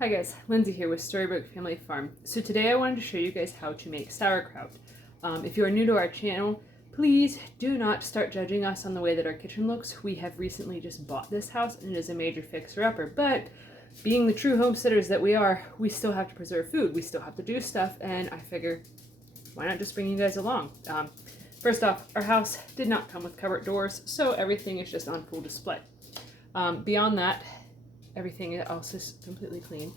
Hi guys, Lindsay here with Storybook Family Farm. So today I wanted to show you guys how to make sauerkraut. If you are new to our channel, please do not start judging us on the way that our kitchen looks. We have recently just bought this house and it is a major fixer-upper, but being the true homesteaders that we are, we still have to preserve food. We still have to do stuff, and I figure, why not just bring you guys along? First off, our house did not come with cupboard doors, so everything is just on full display. Beyond that, everything else is completely clean.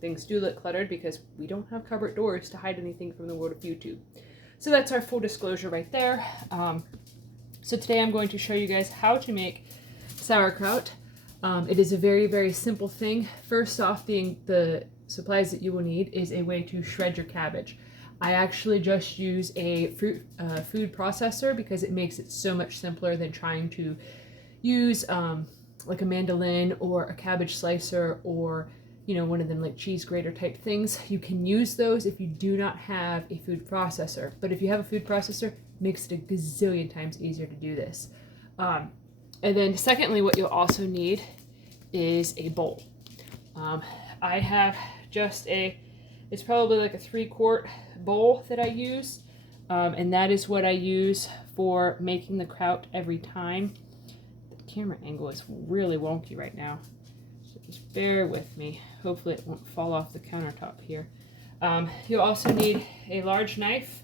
Things do look cluttered because we don't have cupboard doors to hide anything from the world of YouTube. So that's our full disclosure right there. So today I'm going to show you guys how to make sauerkraut. It is a very, very simple thing. First off, the supplies that you will need is a way to shred your cabbage. I actually just use a food processor because it makes it so much simpler than trying to use like a mandolin or a cabbage slicer or, you know, one of them like cheese grater type things. You can use those if you do not have a food processor. But if you have a food processor, it makes it a gazillion times easier to do this. And then secondly, what you'll also need is a bowl. I have just it's probably like a 3-quart bowl that I use. And that is what I use for making the kraut every time. Camera angle is really wonky right now, so just bear with me. Hopefully it won't fall off the countertop here. You'll also need a large knife,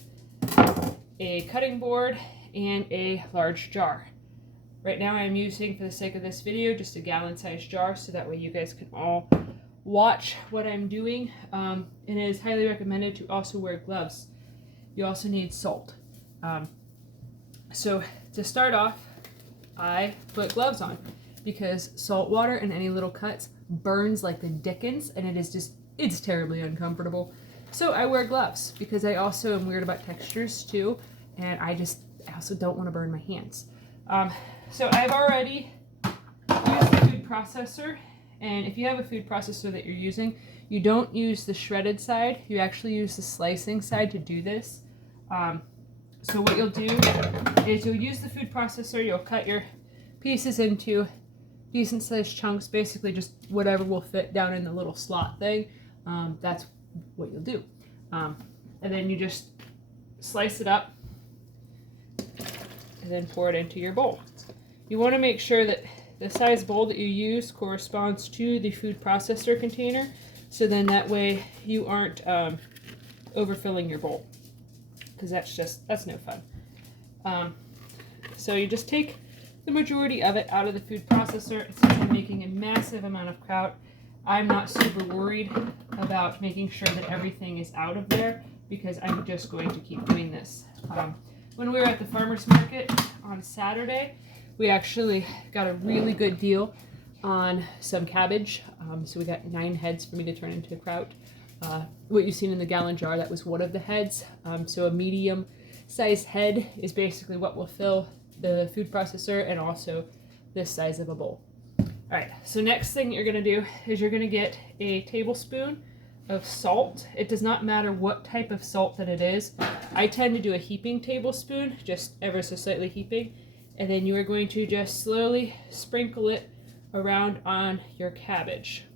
a cutting board, and a large jar. Right now I'm using, for the sake of this video, just a gallon-sized jar, so that way you guys can all watch what I'm doing. And it is highly recommended to also wear gloves. You also need salt. So to start off, I put gloves on because salt water and any little cuts burns like the dickens, and it's terribly uncomfortable. So I wear gloves because I also am weird about textures too, and I also don't want to burn my hands. So I've already used the food processor, and if you have a food processor that you're using, you don't use the shredded side, you actually use the slicing side to do this. So what you'll do is you'll use the food processor, you'll cut your pieces into decent sized chunks, basically just whatever will fit down in the little slot thing. That's what you'll do. And then you just slice it up and then pour it into your bowl. You want to make sure that the size bowl that you use corresponds to the food processor container, so then that way you aren't overfilling your bowl, because that's no fun. So you just take the majority of it out of the food processor. Since I'm making a massive amount of kraut, I'm not super worried about making sure that everything is out of there, because I'm just going to keep doing this. When we were at the farmer's market on Saturday, we actually got a really good deal on some cabbage. So we got 9 heads for me to turn into kraut. What you've seen in the gallon jar, that was one of the heads. So a medium sized head is basically what will fill the food processor, and also this size of a bowl. All right, so next thing you're gonna do is you're gonna get a tablespoon of salt. It does not matter what type of salt that it is. I tend to do a heaping tablespoon, just ever so slightly heaping, and then you are going to just slowly sprinkle it around on your cabbage.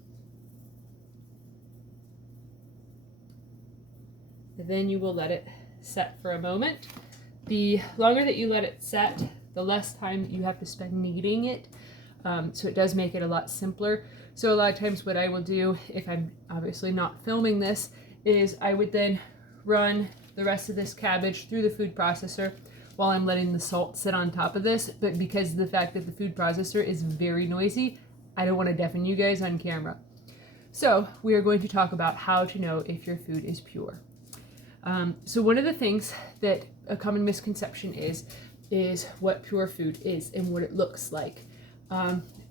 And then you will let it set for a moment. The longer that you let it set, the less time you have to spend kneading it. So it does make it a lot simpler. So a lot of times what I will do, if I'm obviously not filming this, is I would then run the rest of this cabbage through the food processor while I'm letting the salt sit on top of this. But because of the fact that the food processor is very noisy, I don't want to deafen you guys on camera. So we are going to talk about how to know if your food is pure. So one of the things that a common misconception is what pure food is and what it looks like.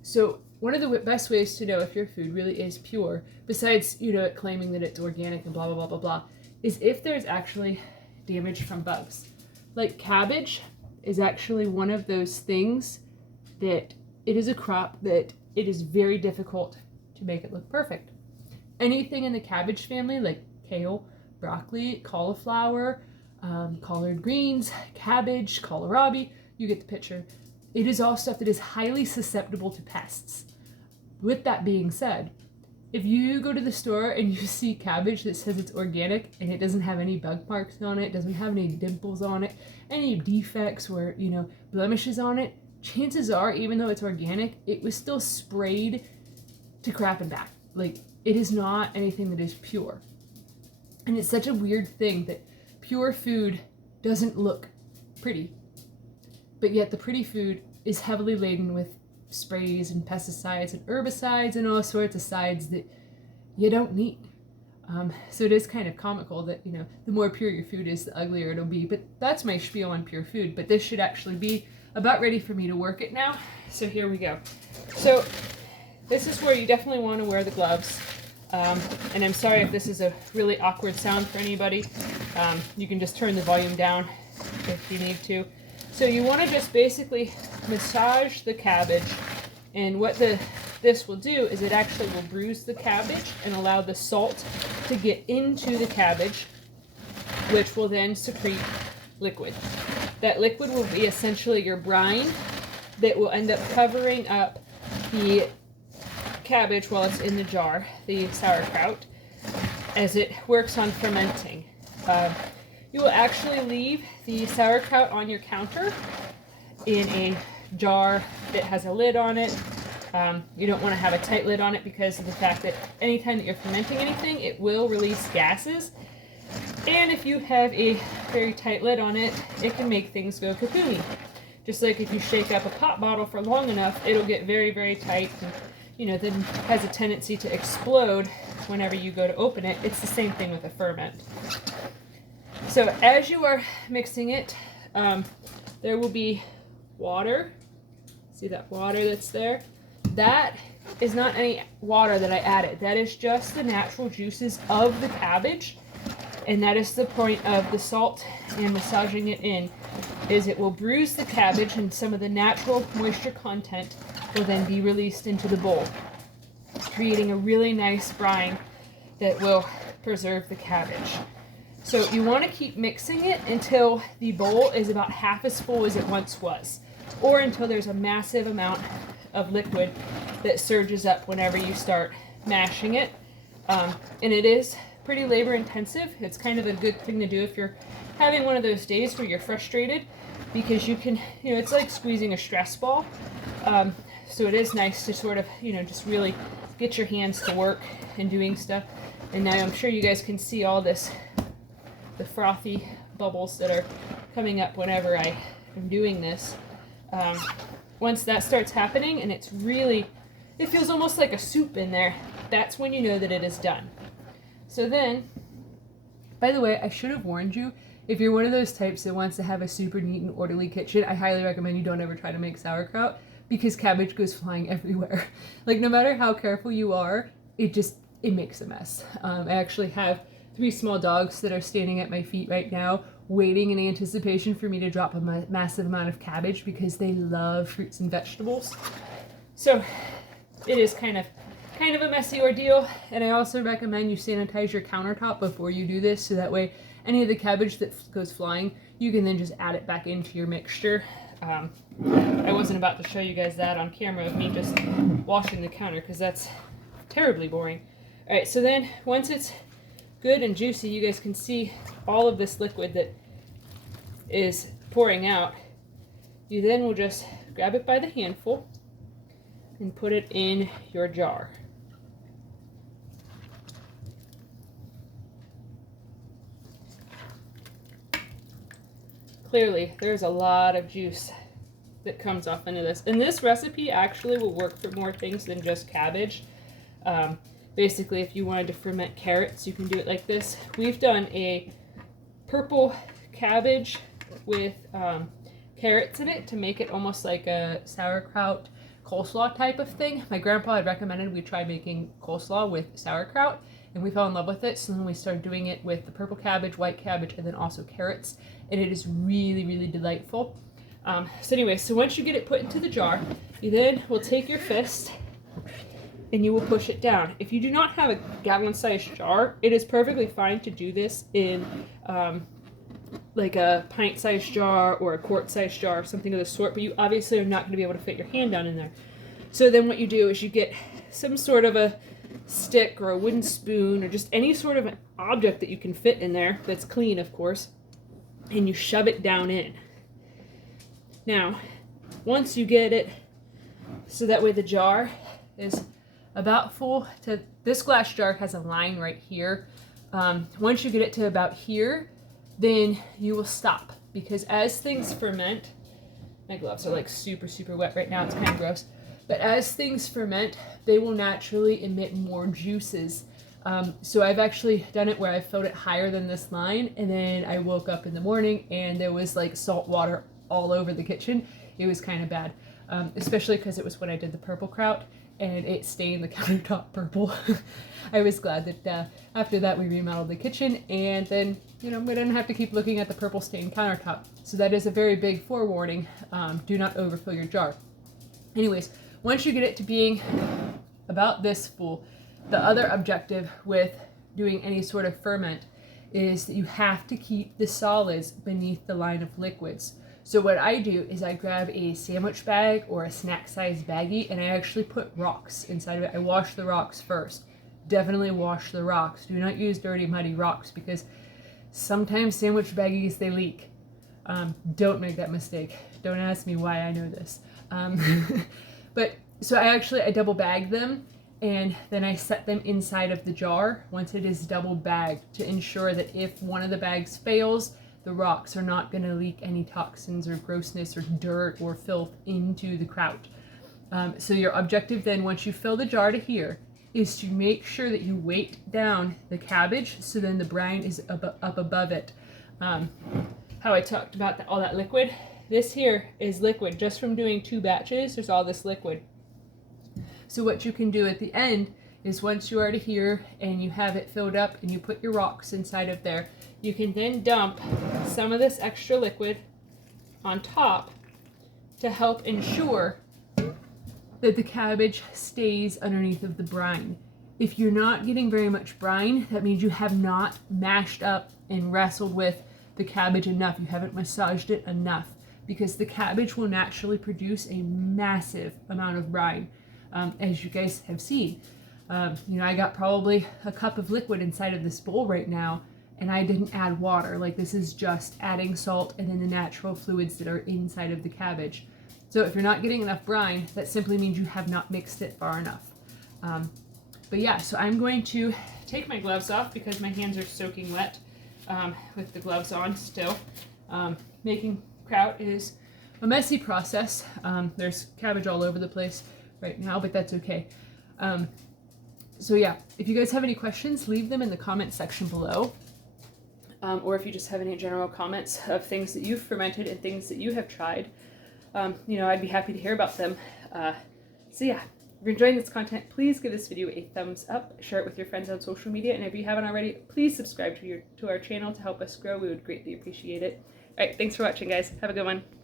So one of the best ways to know if your food really is pure, besides, you know, claiming that it's organic and blah, blah, blah, blah, blah, is if there's actually damage from bugs. Like cabbage is actually one of those things that it is a crop that it is very difficult to make it look perfect. Anything in the cabbage family, like kale, broccoli, cauliflower, collard greens, cabbage, kohlrabi, you get the picture. It is all stuff that is highly susceptible to pests. With that being said, if you go to the store and you see cabbage that says it's organic and it doesn't have any bug marks on it, doesn't have any dimples on it, any defects or, you know, blemishes on it, chances are, even though it's organic, it was still sprayed to crap and back. Like, it is not anything that is pure. And it's such a weird thing that pure food doesn't look pretty, but yet the pretty food is heavily laden with sprays and pesticides and herbicides and all sorts of sides that you don't need. So it is kind of comical that, you know, the more pure your food is, the uglier it'll be. But that's my spiel on pure food. But this should actually be about ready for me to work it now. So here we go. So this is where you definitely want to wear the gloves. And I'm sorry if this is a really awkward sound for anybody. You can just turn the volume down if you need to. So you want to just basically massage the cabbage, and what this will do is it actually will bruise the cabbage and allow the salt to get into the cabbage, which will then secrete liquid. That liquid will be essentially your brine that will end up covering up the cabbage while it's in the jar, the sauerkraut, as it works on fermenting. You will actually leave the sauerkraut on your counter in a jar that has a lid on it. You don't want to have a tight lid on it because of the fact that anytime that you're fermenting anything, it will release gases. And if you have a very tight lid on it, it can make things go kaboom. Just like if you shake up a pop bottle for long enough, it'll get very, very tight and, you know, then has a tendency to explode whenever you go to open it. It's the same thing with a ferment. So as you are mixing it, there will be water. See that water that's there? That is not any water that I added. That is just the natural juices of the cabbage. And that is the point of the salt and massaging it in, is it will bruise the cabbage and some of the natural moisture content will then be released into the bowl, creating a really nice brine that will preserve the cabbage. So you want to keep mixing it until the bowl is about half as full as it once was, or until there's a massive amount of liquid that surges up whenever you start mashing it. And it is pretty labor intensive. It's kind of a good thing to do if you're having one of those days where you're frustrated, because you can, you know, it's like squeezing a stress ball. So it is nice to sort of, you know, just really get your hands to work and doing stuff. And now I'm sure you guys can see all this, the frothy bubbles that are coming up whenever I am doing this. Once that starts happening and it's really, it feels almost like a soup in there, that's when you know that it is done. So then, by the way, I should have warned you, if you're one of those types that wants to have a super neat and orderly kitchen, I highly recommend you don't ever try to make sauerkraut, because cabbage goes flying everywhere. Like, no matter how careful you are, it makes a mess. I actually have 3 small dogs that are standing at my feet right now, waiting in anticipation for me to drop a massive amount of cabbage because they love fruits and vegetables. So it is kind of a messy ordeal, and I also recommend you sanitize your countertop before you do this, so that way any of the cabbage that goes flying, you can then just add it back into your mixture. I wasn't about to show you guys that on camera of me just washing the counter, because that's terribly boring. All right, so then once it's good and juicy, you guys can see all of this liquid that is pouring out. You then will just grab it by the handful and put it in your jar. Clearly, there's a lot of juice that comes off into this. And this recipe actually will work for more things than just cabbage. Basically, if you wanted to ferment carrots, you can do it like this. We've done a purple cabbage with carrots in it to make it almost like a sauerkraut coleslaw type of thing. My grandpa had recommended we try making coleslaw with sauerkraut, and we fell in love with it. So then we started doing it with the purple cabbage, white cabbage, and then also carrots. And it is really, really delightful. So anyway, so once you get it put into the jar, you then will take your fist and you will push it down. If you do not have a gallon-sized jar, it is perfectly fine to do this in like a pint-sized jar or a quart-sized jar or something of the sort, but you obviously are not going to be able to fit your hand down in there. So then what you do is you get some sort of a stick or a wooden spoon or just any sort of an object that you can fit in there that's clean, of course, and you shove it down in. Now, once you get it so that way the jar is about full, to this glass jar has a line right here. Once you get it to about here, then you will stop, because as things ferment, my gloves are like super wet right now, it's kind of gross, but as things ferment, they will naturally emit more juices. So I've actually done it where I filled it higher than this line, and then I woke up in the morning and there was like salt water all over the kitchen. It was kind of bad, especially because it was when I did the purple kraut and it stained the countertop purple. I was glad that after that we remodeled the kitchen, and then, you know, we didn't have to keep looking at the purple stained countertop. So that is a very big forewarning. Do not overfill your jar. Anyways, once you get it to being about this full, the other objective with doing any sort of ferment is that you have to keep the solids beneath the line of liquids. So what I do is I grab a sandwich bag or a snack size baggie, and I actually put rocks inside of it. I wash the rocks first. Definitely wash the rocks. Do not use dirty, muddy rocks, because sometimes sandwich baggies, they leak. Don't make that mistake. Don't ask me why I know this. But so I double bag them, and then I set them inside of the jar once it is double bagged, to ensure that if one of the bags fails, the rocks are not going to leak any toxins or grossness or dirt or filth into the kraut. So your objective then, once you fill the jar to here, is to make sure that you weight down the cabbage so then the brine is up above it. How I talked about all that liquid, this here is liquid. Just from doing 2 batches, there's all this liquid. So what you can do at the end is, once you are to here and you have it filled up and you put your rocks inside of there, you can then dump some of this extra liquid on top to help ensure that the cabbage stays underneath of the brine. If you're not getting very much brine, that means you have not mashed up and wrestled with the cabbage enough. You haven't massaged it enough, because the cabbage will naturally produce a massive amount of brine, as you guys have seen. You know, I got probably a cup of liquid inside of this bowl right now, and I didn't add water. Like, this is just adding salt and then the natural fluids that are inside of the cabbage. So if you're not getting enough brine, that simply means you have not mixed it far enough. But yeah, so I'm going to take my gloves off because my hands are soaking wet with the gloves on still. Making kraut is a messy process. There's cabbage all over the place right now, but that's okay. So yeah, if you guys have any questions, leave them in the comment section below. Or if you just have any general comments of things that you've fermented and things that you have tried, you know, I'd be happy to hear about them. So yeah, if you're enjoying this content, please give this video a thumbs up, share it with your friends on social media, and if you haven't already, please subscribe to our channel to help us grow. We would greatly appreciate it. All right, thanks for watching, guys. Have a good one.